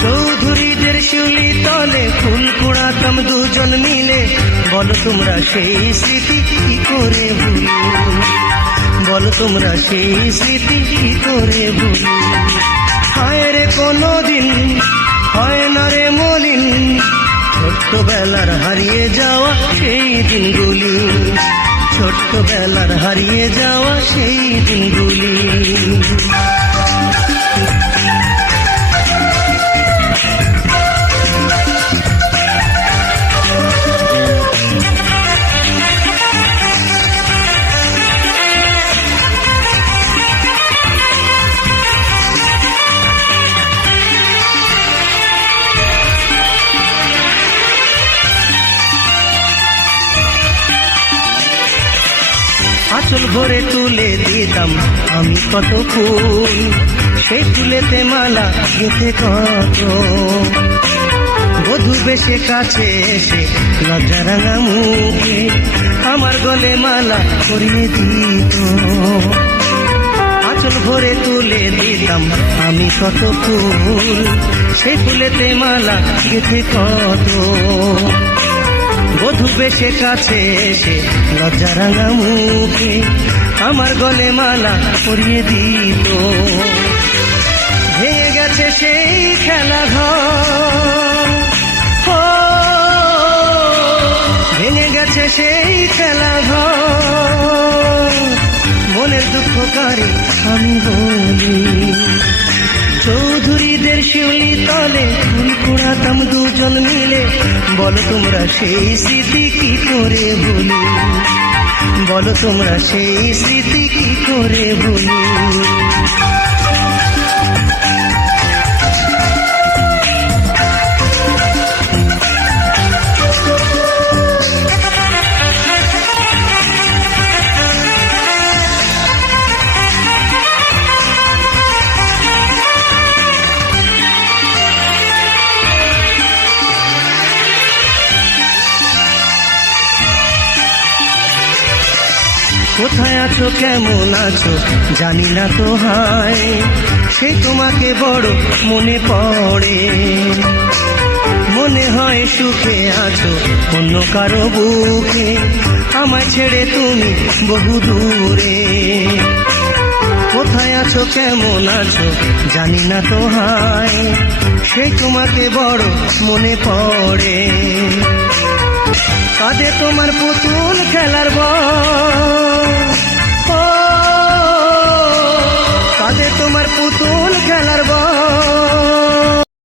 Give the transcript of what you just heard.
চৌধুরীদের শিউলি তলে ফুল কুড়াতাম দুজন মিলে, বলো তোমরা সেই স্মৃতি কি করে ভুলি, বলো তোমরা সেই স্মৃতি কি করে ভুলি। হায় রে কোনোদিন হয় না রে মলিন, ছোট্টবেলার হারিয়ে যাওয়া সেই দিনগুলি, ছোট্টবেলার হারিয়ে যাওয়া সেই দিনগুলি। আঁচল ভরে তুলে দিতাম আমি কত ফুল, সেই ফুলেতে মালা গেঁথে কত, বধূ বেশে কাছে এসে লজ্জা রাঙা মুখে আমার গলে মালা পরিয়ে দিত। আঁচল ভরে তুলে দিতাম আমি কত ফুল, সেই ফুলেতে মালা গেঁথে কত, বধূ বেশে কাছে এসে লজ্জা রাঙা মুখে আমার গলে মালা পরিয়ে দিত। ভেঙে গেছে সেই খেলা ঘর, ভেঙে গেছে সেই খেলা ঘর, মনের দুঃখ কারে আমি বলি। চৌধুরীদের শিউলি তলে ফুল কুড়াতাম দুজন মিলে, বলো তোমরা সেই স্মৃতি কি করে ভুলি, বলো তোমরা সেই স্মৃতি কি করে ভুলি। কোথায় আছো কেমন আছো জানি না তো হায়, সে তোমাকে বড় মনে পড়ে, মনে হয় সুখে আছো অন্য কারো বুকে, আমায় ছেড়ে তুমি বহু দূরে। কোথায় আছো কেমন আছো জানি না তো হায়, সে তোমাকে বড় মনে পড়ে, কাঁদে তোমার পুতুল খেলার বল,